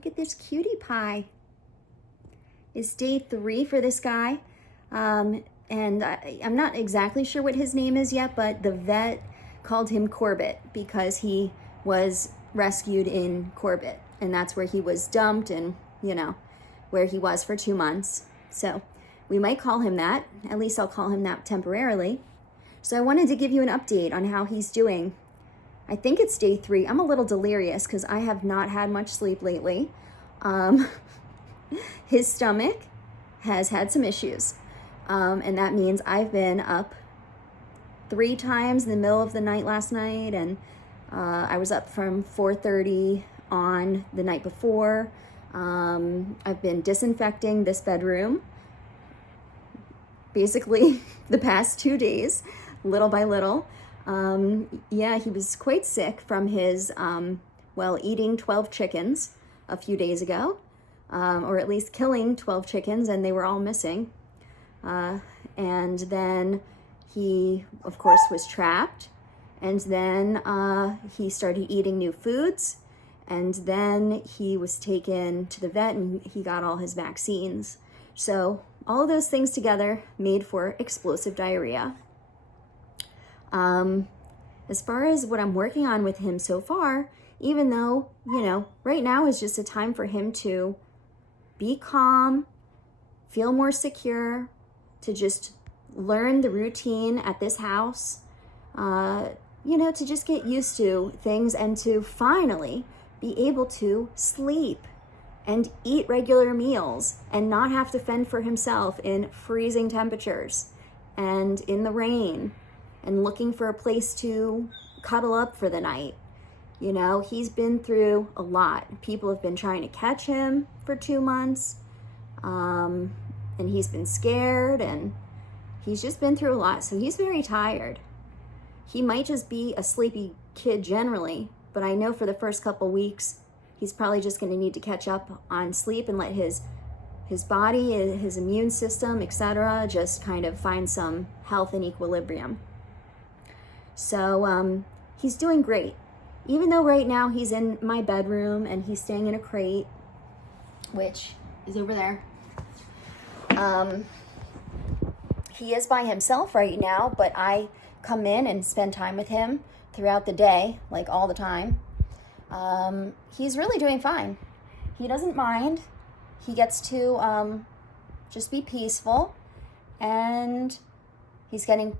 look at this cutie pie. It's day 3 for this guy. And I'm not exactly sure what his name is yet, but the vet called him Corbett because he was rescued in Corbett. And that's where he was dumped and, you know, where he was for 2 months. So we might call him that. At least I'll call him that temporarily. So I wanted to give you an update on how he's doing. I think it's day 3. I'm a little delirious because I have not had much sleep lately. His stomach has had some issues. And that means I've been up 3 times in the middle of the night last night. And I was up from 4:30 on the night before. I've been disinfecting this bedroom basically the past 2 days, little by little. Yeah, he was quite sick from his, eating 12 chickens a few days ago, or at least killing 12 chickens, and they were all missing. And then he, of course, was trapped. And then he started eating new foods. And then he was taken to the vet and he got all his vaccines. So all of those things together made for explosive diarrhea. As far as what I'm working on with him so far, even though, you know, right now is just a time for him to be calm, feel more secure, to just learn the routine at this house, you know, to just get used to things and to finally be able to sleep and eat regular meals and not have to fend for himself in freezing temperatures and in the rain and looking for a place to cuddle up for the night. You know, he's been through a lot. People have been trying to catch him for 2 months, and he's been scared, and he's just been through a lot. So he's very tired. He might just be a sleepy kid generally, but I know for the first couple weeks, he's probably just going to need to catch up on sleep and let his body, his immune system, etc., just kind of find some health and equilibrium. So he's doing great. Even though right now he's in my bedroom and he's staying in a crate, which is over there. He is by himself right now, but I come in and spend time with him throughout the day, like all the time. He's really doing fine. He doesn't mind. He gets to just be peaceful, and he's getting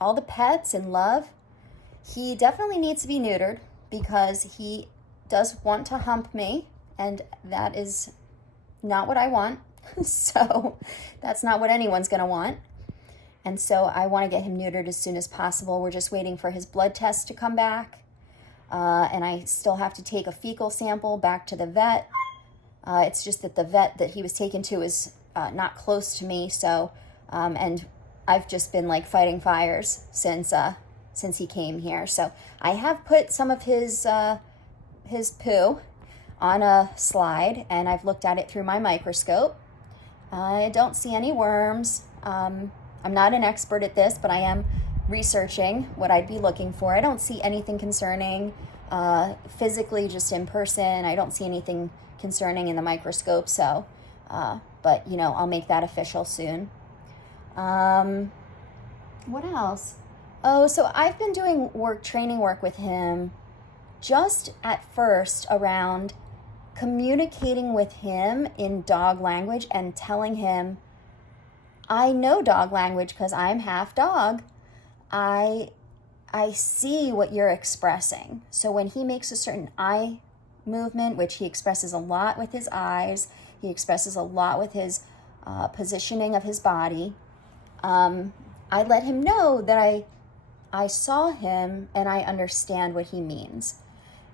all the pets and love. He definitely needs to be neutered because he does want to hump me, and that is not what I want. So that's not what anyone's going to want. And so I want to get him neutered as soon as possible. We're just waiting for his blood test to come back. And I still have to take a fecal sample back to the vet. It's just that the vet that he was taken to is not close to me. So, and I've just been like fighting fires since he came here. So I have put some of his poo on a slide, and I've looked at it through my microscope. I don't see any worms. I'm not an expert at this, but I am researching what I'd be looking for. I don't see anything concerning physically, just in person. I don't see anything concerning in the microscope. So, but you know, I'll make that official soon. What else? Oh, so I've been doing training work with him just at first around communicating with him in dog language and telling him, I know dog language because I'm half dog. I see what you're expressing. So when he makes a certain eye movement, which he expresses a lot with his eyes, he expresses a lot with his positioning of his body, I let him know that I saw him and I understand what he means.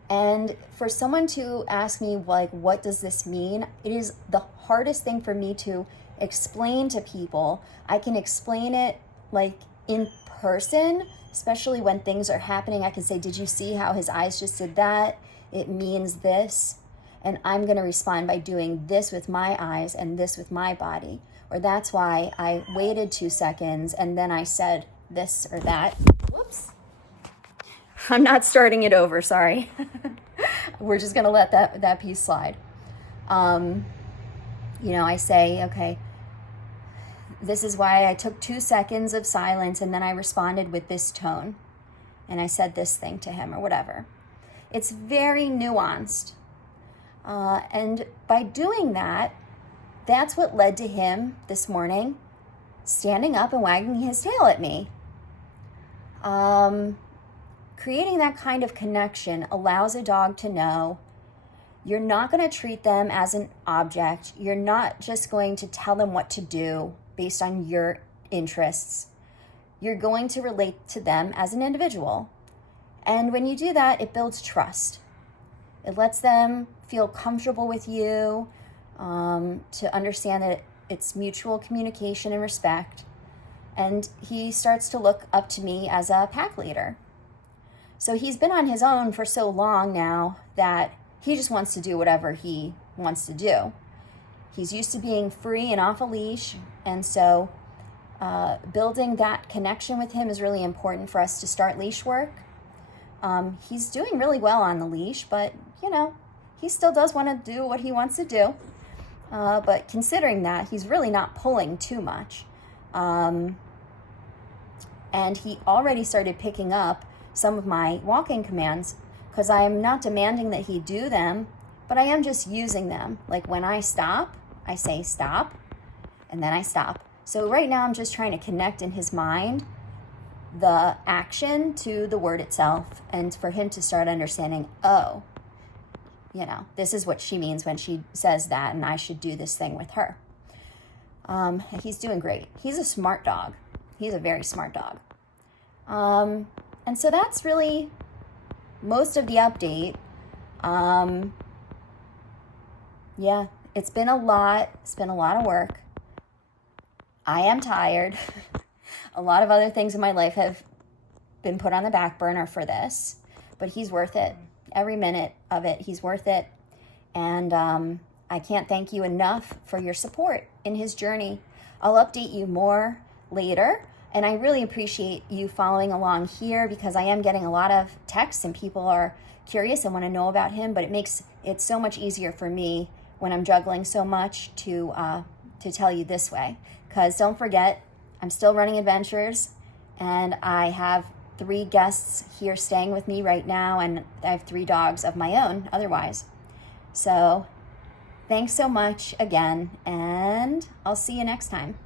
And for someone to ask me, like, what does this mean? It is the hardest thing for me to explain to people. I can explain it like in person, especially when things are happening. I can say, did you see how his eyes just did that? It means this. And I'm going to respond by doing this with my eyes and this with my body. Or that's why I waited 2 seconds and then I said this or that. Whoops. I'm not starting it over, sorry. We're just going to let that piece slide. I say, okay, this is why I took 2 seconds of silence and then I responded with this tone and I said this thing to him or whatever. It's very nuanced. And by doing that, that's what led to him this morning standing up and wagging his tail at me. Creating that kind of connection allows a dog to know you're not going to treat them as an object. You're not just going to tell them what to do based on your interests. You're going to relate to them as an individual. And when you do that, it builds trust. It lets them feel comfortable with you, to understand that it's mutual communication and respect. And he starts to look up to me as a pack leader. So he's been on his own for so long now that he just wants to do whatever he wants to do. He's used to being free and off a leash. And so building that connection with him is really important for us to start leash work. He's doing really well on the leash, but, he still does want to do what he wants to do. But considering that, he's really not pulling too much. And he already started picking up some of my walking commands because I am not demanding that he do them, but I am just using them. Like when I stop, I say stop, and then I stop. So right now I'm just trying to connect in his mind the action to the word itself and for him to start understanding, this is what she means when she says that, and I should do this thing with her. He's doing great. He's a smart dog. He's a very smart dog. And so that's really most of the update. It's been a lot. It's been a lot of work. I am tired. A lot of other things in my life have been put on the back burner for this, but he's worth it. Every minute of it, he's worth it. And I can't thank you enough for your support in his journey. I'll update you more later. And I really appreciate you following along here because I am getting a lot of texts and people are curious and want to know about him, but it makes it so much easier for me when I'm juggling so much to tell you this way. Because don't forget, I'm still running adventures and I have 3 guests here staying with me right now, and I have 3 dogs of my own otherwise. So thanks so much again, and I'll see you next time.